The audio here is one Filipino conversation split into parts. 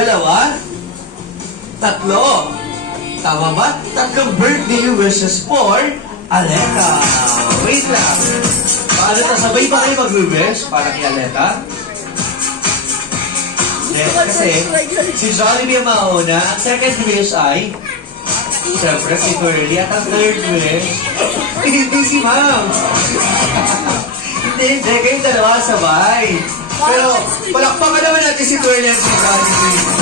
Dalawa? Tatlo? Tama ba? Tatlong birthday wishes for Aleta. Wait lang. Paano ito? Sabay ba kayo mag-wish para kay Aleta? Kasi si Jollibee ang mauna. Ang second wish ay siyempre si Twirly. At ang third wish hindi si Ma'am. Hindi. Kayong dalawa sabay. Pero palakpakan naman natin si Twirly at si Jollibee.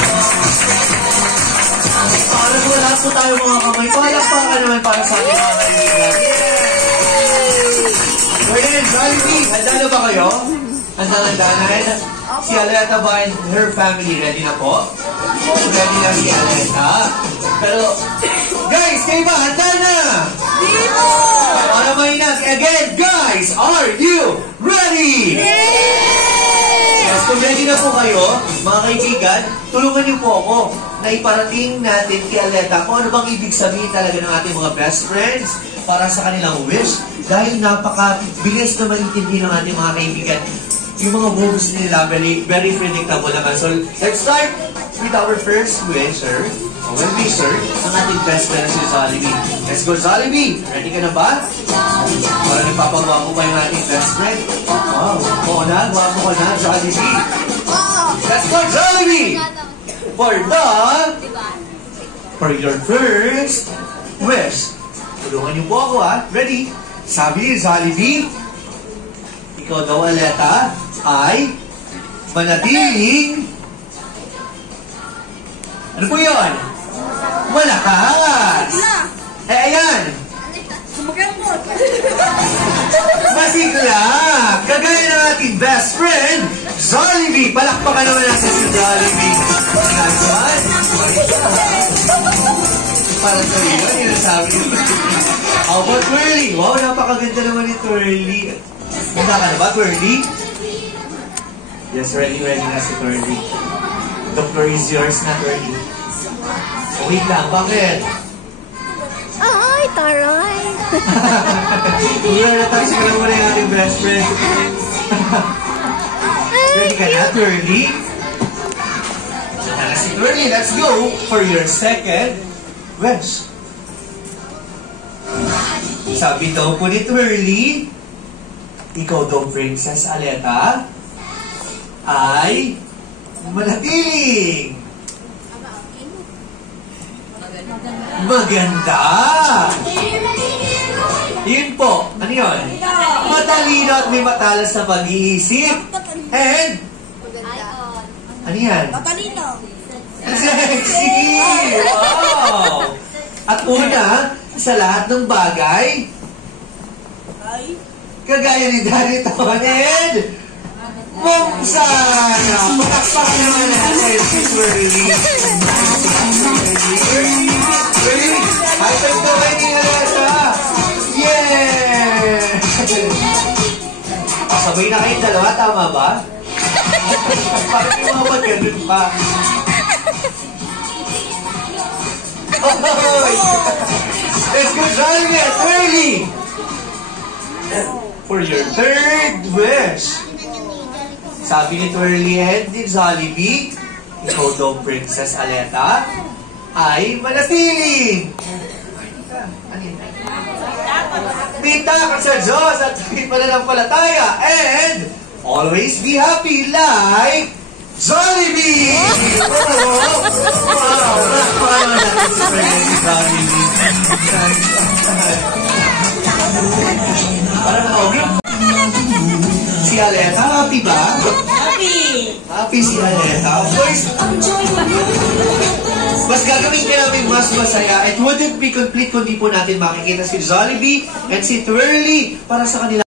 Para po lahat po tayo mga kamay. Palakpakan naman para sa ating mga kaibigan. Twirly and Jollibee, handa na ba kayo? Handa na. Si Aleta ba and her family ready na po? Ready na si Aleta. Pero, guys, kayo ba? Handa na! Dito! Para mainag. Again, guys, are you ready? Yes, kung ready na po kayo, mga kaibigan, tulungan niyo po ako na iparating natin kay Aleta kung ano bang ibig sabihin talaga ng ating mga best friends para sa kanilang wish. Dahil napaka-bilis na maintindihan ng ating mga kaibigan. Yung mga moves nila, very predictable naman. So, let's start with our first wisher. Wisher, ang ating best friend na si Jollibee. Let's go, Jollibee! Ready ka na ba? Para nagpapagwapo pa yung ating best friend. Wow, gwapo ko na, Jollibee. Let's go, Jollibee! For your first wish. Tulungan niyo po ako, ha? Ready? Sabi ni Jollibee, ikaw daw, Aleta, ay manatiling... Ano po yun? Malakas! Ayan! Masigla! Kagaya ng ating best friend, Jollibee! Palakpakan naman natin si Jollibee! Para sa iyo, yun ang sabi niyo. How about Twirly? Wow, napakaganda naman ni Twirly. Handa ka na ba, Twirly? Yes, ready na si Twirly. The floor is yours na, Twirly. Wait lang, bakit? Ay, taray! Wala na tayo siguro muna yung ating best friend. Ready ka na, Twirly? Handa si Twirly, let's go for your second wish. Sabi daw po ni Twirly, ikaw daw, Princess Aleta, ay manatiling maganda. Yun po. Ano yun? Matalino at may matalas na pag-iisip. And ano yan? Matalino. Sexy! Wow! At una, sa lahat ng bagay, kagaya ni Danny Tawaned, Mumsana! Palakpakan naman natin si Twirly. High five ka ba ni Aleta? Yeah! Sabay na kayong dalawa, tama ba? Bakit yung mga magandun pa? Let's go, Jollibee at Twirly! For your third wish. Sabi ni Twirly and ni Jollibee, ikaw daw, Princess Aleta, ay manatiling bitak sa Diyos at pananampalataya and always be happy like Jollibee! Wow! Paano natin si Jollibee? Parang nakaulit. Si Aleta, happy ba? Happy! Happy si Aleta. Of course, mas gagawin ka namin mas masaya. It wouldn't be complete kung di po natin makikita si Jollibee and si Twirly para sa kanila.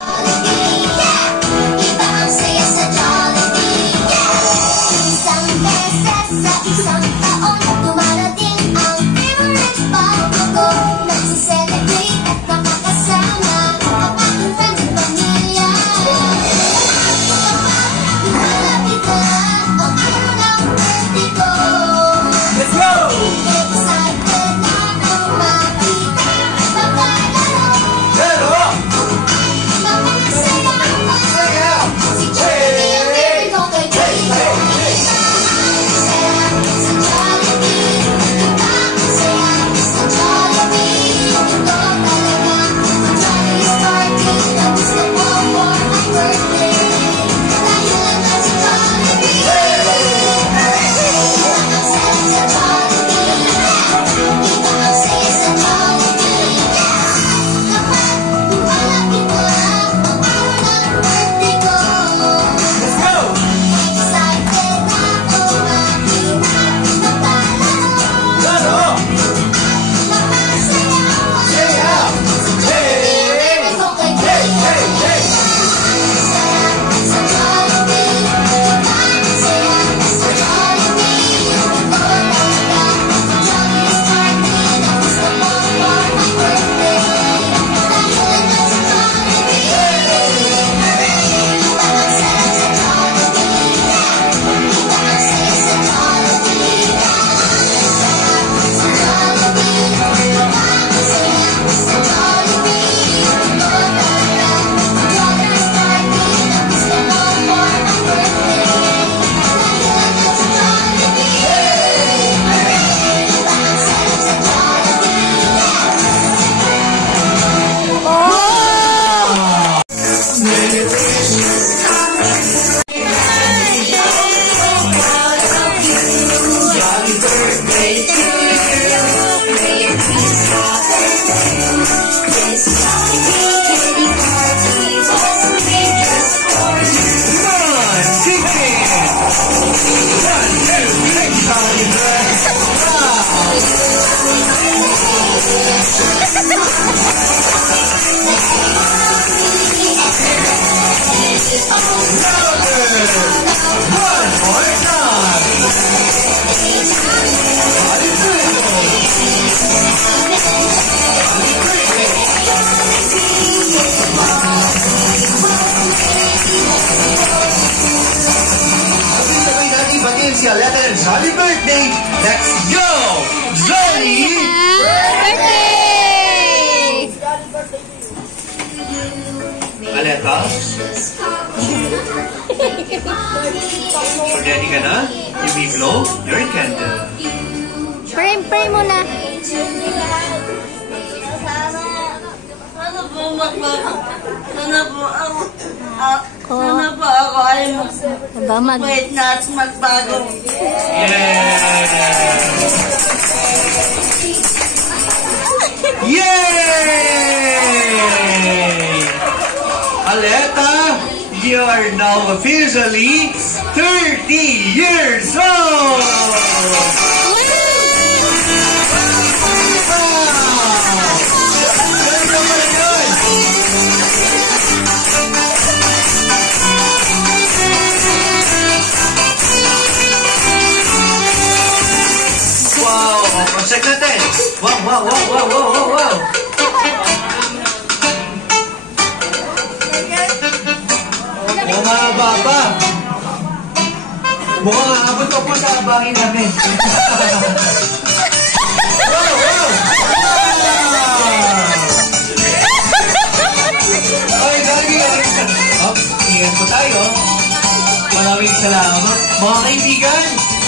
batiin si Aleta ng Jolly birthday. Let's go! Jolly! Birthday! Aleta? Ready ka na? You may blow your candle. Pray muna. Sana po ako ay wait na at magbago. Yay! Aleta, you are now officially 30 years old! Check natin. Wow. Bumaba pa. Mukhang aabot ko po sa abangin namin. Wow. Ay, lagi. Ingat po tayo. Maraming salamat. Mga kaibigan,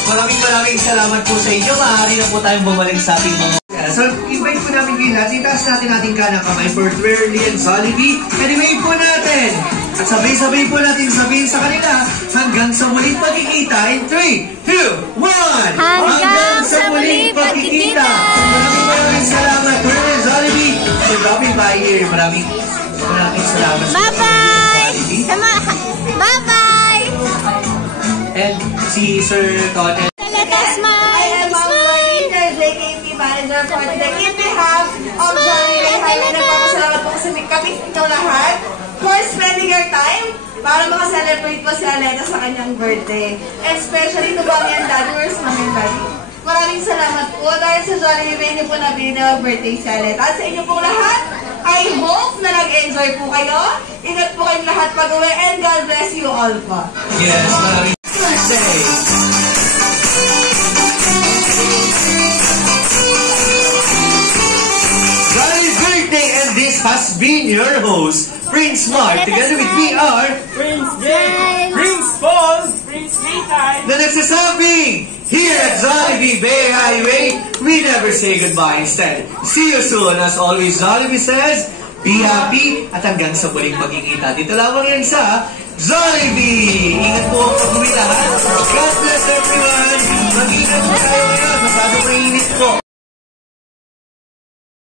maraming salamat po sa inyo. Maaari na po tayong bumalik sa ating mga... So, invite po namin kayo lahat. Itaas natin ating kanang kamay for Twirly and Jollibee. And po natin. At sabay-sabay po natin sabihin sa kanila hanggang sa muling pagkikita in 3, 2, 1! Hanggang sa muling pagkikita! Maraming salamat Twirly and Jollibee for dropping by here. Maraming salamat sa Bye-bye! Bye-bye! And si Sir Conan. Let us smile! Manager for the in behalf of Jollibee Highway. Nagpapasalamat po sa kapit ito lahat for spending your time para makaselebrate po si Aleta sa kanyang birthday. Especially to Mommy and Daddy. Where's Mommy and Daddy? Maraming salamat po dahil sa Jollibee hindi po nabili na birthday si Aleta. At sa inyo pong lahat, I hope na nag-enjoy po kayo. Ingat po kayong lahat pag-uwi and God bless you all po. Yes, maraming birthday! And this has been your host, Prince Mark. Together with me are Prince Jay, Prince Paul, Prince Nathan. na nagsasabing, here at Jollibee Bay Highway, we never say goodbye. Instead, see you soon. As always, Jollibee says, be happy at hanggang sa muling pagkikita. Dito lamang yan sa Jollibee. Ingat po ang pag-uwi lahat. God bless everyone.